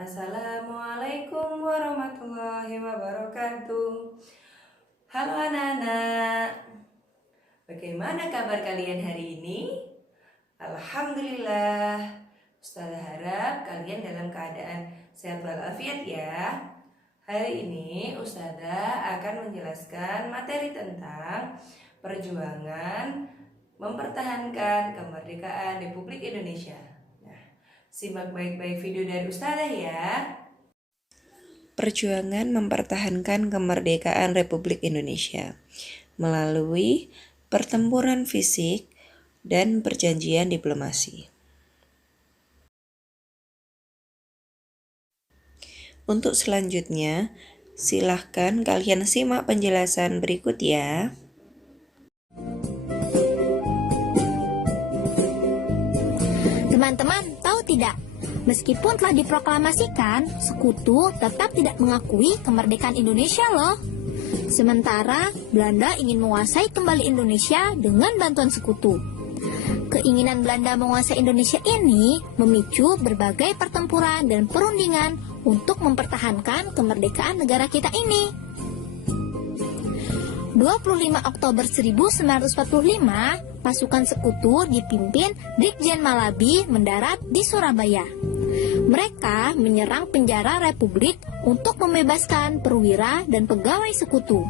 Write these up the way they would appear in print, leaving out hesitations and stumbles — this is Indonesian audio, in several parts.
Assalamualaikum warahmatullahi wabarakatuh. Halo anak-anak, bagaimana kabar kalian hari ini? Alhamdulillah, Ustazah harap kalian dalam keadaan sehat walafiat ya. Hari ini Ustazah akan menjelaskan materi tentang perjuangan mempertahankan kemerdekaan Republik Indonesia. Simak baik-baik video dari Ustazah ya. Perjuangan mempertahankan kemerdekaan Republik Indonesia melalui pertempuran fisik dan perjanjian diplomasi. Untuk selanjutnya, silahkan kalian simak penjelasan berikut ya. Teman-teman, tahu tidak? Meskipun telah diproklamasikan, sekutu tetap tidak mengakui kemerdekaan Indonesia loh. Sementara Belanda ingin menguasai kembali Indonesia dengan bantuan sekutu. Keinginan Belanda menguasai Indonesia ini memicu berbagai pertempuran dan perundingan untuk mempertahankan kemerdekaan negara kita ini. 25 Oktober 1945, pasukan sekutu dipimpin Brigjen Malabi mendarat di Surabaya. Mereka menyerang penjara Republik untuk membebaskan perwira dan pegawai sekutu.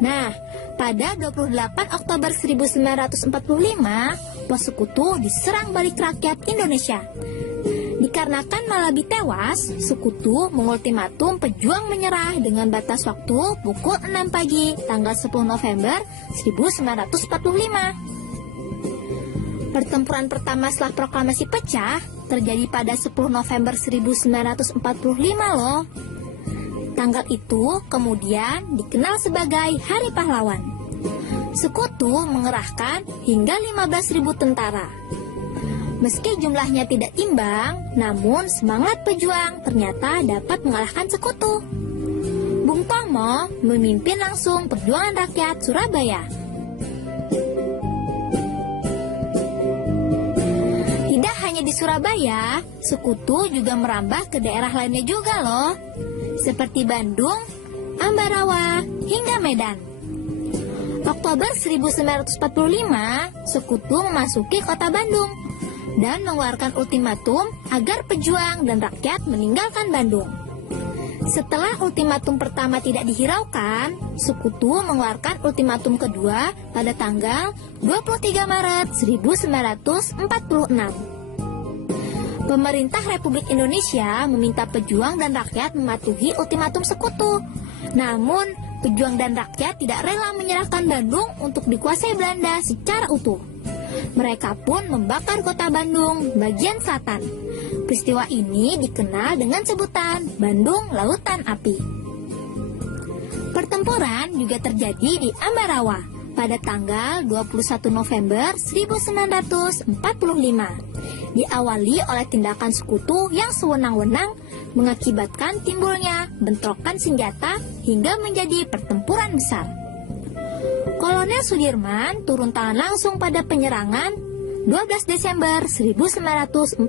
Nah, pada 28 Oktober 1945, pos sekutu diserang balik rakyat Indonesia. Dikarenakan Malabi tewas, sekutu mengultimatum pejuang menyerah dengan batas waktu pukul 6 pagi tanggal 10 November 1945. Pertempuran pertama setelah proklamasi pecah terjadi pada 10 November 1945 loh. Tanggal itu kemudian dikenal sebagai Hari Pahlawan. Sekutu mengerahkan hingga 15.000 tentara. Meski jumlahnya tidak imbang, namun semangat pejuang ternyata dapat mengalahkan sekutu. Bung Tomo memimpin langsung perjuangan rakyat Surabaya. Tidak hanya di Surabaya, sekutu juga merambah ke daerah lainnya juga loh, seperti Bandung, Ambarawa, hingga Medan. Oktober 1945, sekutu memasuki kota Bandung dan mengeluarkan ultimatum agar pejuang dan rakyat meninggalkan Bandung. Setelah ultimatum pertama tidak dihiraukan, sekutu mengeluarkan ultimatum kedua pada tanggal 23 Maret 1946. Pemerintah Republik Indonesia meminta pejuang dan rakyat mematuhi ultimatum sekutu. Namun, pejuang dan rakyat tidak rela menyerahkan Bandung untuk dikuasai Belanda secara utuh. Mereka pun membakar kota Bandung bagian selatan. Peristiwa ini dikenal dengan sebutan Bandung Lautan Api. Pertempuran juga terjadi di Ambarawa pada tanggal 21 November 1945. Diawali oleh tindakan sekutu yang sewenang-wenang mengakibatkan timbulnya bentrokan senjata hingga menjadi pertempuran besar. Kolonel Sudirman turun tangan langsung pada penyerangan 12 Desember 1945.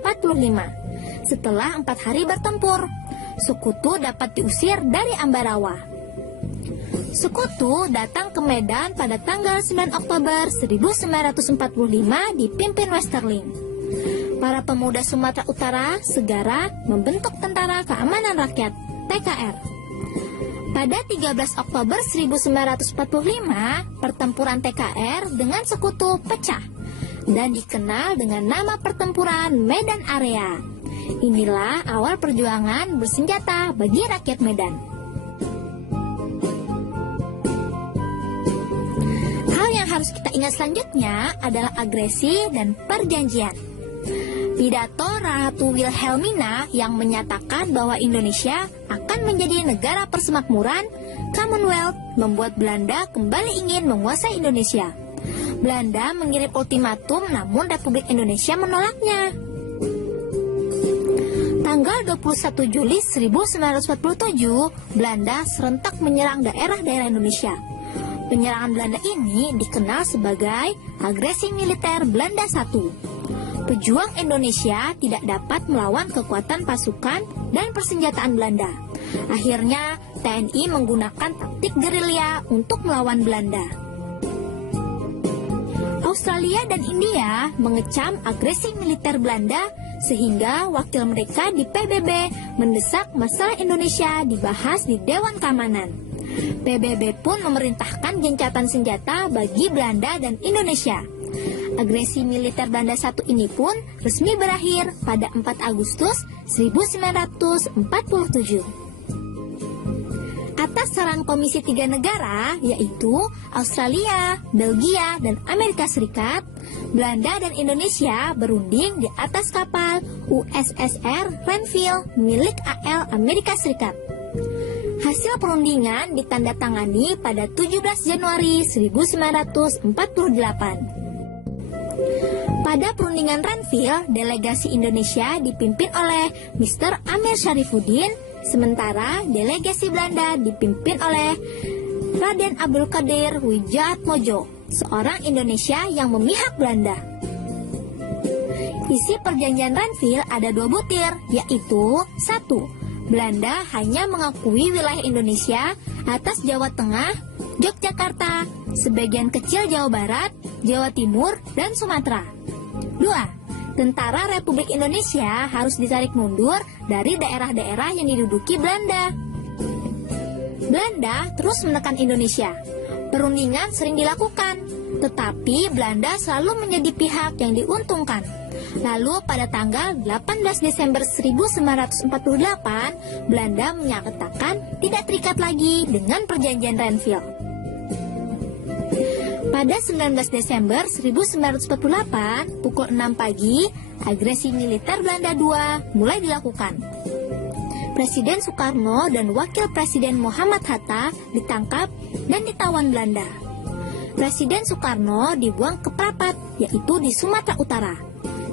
Setelah 4 hari bertempur, sekutu dapat diusir dari Ambarawa. Sekutu datang ke Medan pada tanggal 9 Oktober 1945 dipimpin Westerling. Para pemuda Sumatera Utara segera membentuk Tentara Keamanan Rakyat (TKR). Pada 13 Oktober 1945, pertempuran TKR dengan sekutu pecah dan dikenal dengan nama pertempuran Medan Area. Inilah awal perjuangan bersenjata bagi rakyat Medan. Hal yang harus kita ingat selanjutnya adalah agresi dan perjanjian. Pidato Ratu Wilhelmina yang menyatakan bahwa Indonesia akan menjadi negara persemakmuran Commonwealth membuat Belanda kembali ingin menguasai Indonesia. Belanda mengirim ultimatum namun Republik Indonesia menolaknya. Tanggal 21 Juli 1947, Belanda serentak menyerang daerah-daerah Indonesia. Penyerangan Belanda ini dikenal sebagai agresi militer Belanda I. pejuang Indonesia tidak dapat melawan kekuatan pasukan dan persenjataan Belanda. Akhirnya, TNI menggunakan taktik gerilya untuk melawan Belanda. Australia dan India mengecam agresi militer Belanda sehingga wakil mereka di PBB mendesak masalah Indonesia dibahas di Dewan Keamanan. PBB pun memerintahkan gencatan senjata bagi Belanda dan Indonesia. Agresi militer Belanda satu ini pun resmi berakhir pada 4 Agustus 1947. Atas saran Komisi 3 negara, yaitu Australia, Belgia, dan Amerika Serikat, Belanda dan Indonesia berunding di atas kapal USSR Renville milik AL Amerika Serikat. Hasil perundingan ditandatangani pada 17 Januari 1948. Pada perundingan Renville, delegasi Indonesia dipimpin oleh Mr. Amir Syarifuddin, sementara delegasi Belanda dipimpin oleh Raden Abdul Qadir Wijatmojo, seorang Indonesia yang memihak Belanda. Isi perjanjian Renville ada 2 butir, yaitu 1. Belanda hanya mengakui wilayah Indonesia atas Jawa Tengah, Yogyakarta, sebagian kecil Jawa Barat, Jawa Timur, dan Sumatera. 2. Tentara Republik Indonesia harus ditarik mundur dari daerah-daerah yang diduduki Belanda. Belanda terus menekan Indonesia. Perundingan sering dilakukan, tetapi Belanda selalu menjadi pihak yang diuntungkan. Lalu pada tanggal 18 Desember 1948, Belanda menyatakan tidak terikat lagi dengan perjanjian Renville. Pada 19 Desember 1948, pukul 6 pagi, agresi militer Belanda II mulai dilakukan. Presiden Soekarno dan Wakil Presiden Muhammad Hatta ditangkap dan ditawan Belanda. Presiden Soekarno dibuang ke Prapat, yaitu di Sumatera Utara.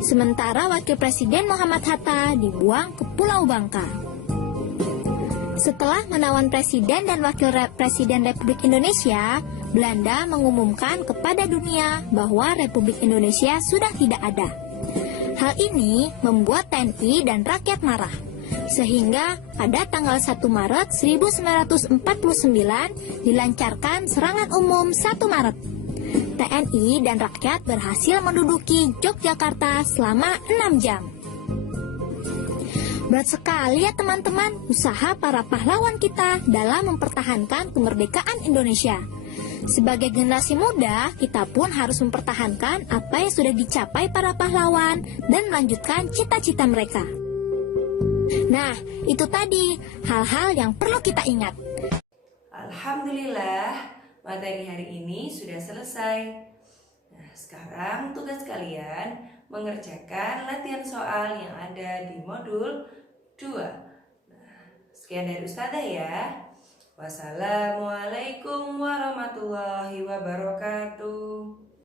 Sementara Wakil Presiden Muhammad Hatta dibuang ke Pulau Bangka. Setelah menawan Presiden dan Wakil Presiden Republik Indonesia, Belanda mengumumkan kepada dunia bahwa Republik Indonesia sudah tidak ada. Hal ini membuat TNI dan rakyat marah, sehingga pada tanggal 1 Maret 1949 dilancarkan serangan umum 1 Maret. TNI dan rakyat berhasil menduduki Yogyakarta selama 6 jam. Berat sekali ya teman-teman usaha para pahlawan kita dalam mempertahankan kemerdekaan Indonesia. Sebagai generasi muda, kita pun harus mempertahankan apa yang sudah dicapai para pahlawan dan melanjutkan cita-cita mereka. Nah, itu tadi hal-hal yang perlu kita ingat. Alhamdulillah, materi hari ini sudah selesai. Nah, sekarang tugas kalian mengerjakan latihan soal yang ada di modul 2. Nah, sekian dari Ustazah ya. Wassalamualaikum warahmatullahi wabarakatuh.